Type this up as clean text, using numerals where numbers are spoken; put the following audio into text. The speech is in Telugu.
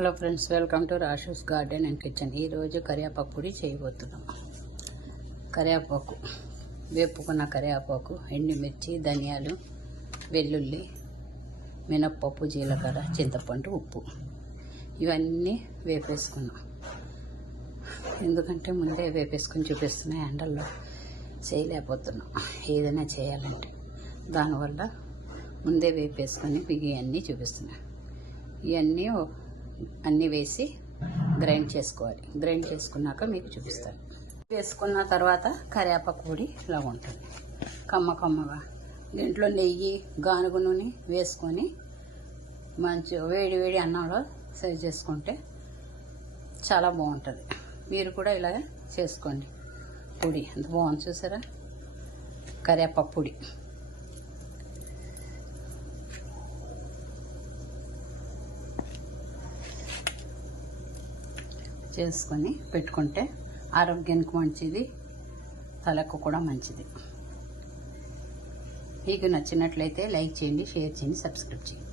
Hello friends, welcome to Rashu's garden and kitchen. ఈరోజు కరివేపాకు పొడి చేయబోతున్నాం. కరివేపాకు, వేపుకున్న కరివేపాకు, ఎండుమిర్చి, ధనియాలు, వెల్లుల్లి, మినప్పప్పు, జీలకర్ర, చింతపండు, ఉప్పు ఇవన్నీ వేపేసుకున్నాం. ఎందుకంటే ముందే వేపేసుకుని చూపిస్తున్నాయి, ఎండల్లో చేయలేకపోతున్నాం. ఏదైనా చేయాలంటే దానివల్ల ముందే వేపేసుకొని ఇవన్నీ చూపిస్తున్నాయి. ఇవన్నీ అన్నీ వేసి గ్రైండ్ చేసుకోవాలి. గ్రైండ్ చేసుకున్నాక మీకు చూపిస్తాను. వేసుకున్న తర్వాత కరివేపాకు పొడి ఇలా ఉంటుంది, కమ్మగా. దీంట్లో నెయ్యి, గానుగ నూనె వేసుకొని మంచి వేడి అన్నంలో సర్వ్ చేసుకుంటే చాలా బాగుంటుంది. మీరు కూడా ఇలా చేసుకోండి. పొడి ఎంత బాగుంది చూసారా, కరివేపాకు పొడి. చేసుకొని పెట్టుకుంటే ఆరోగ్యానికి మంచిది, తలకు కూడా మంచిది. మీకు నచ్చినట్లయితే లైక్ చేయండి, షేర్ చేయండి, సబ్స్క్రైబ్ చేయండి.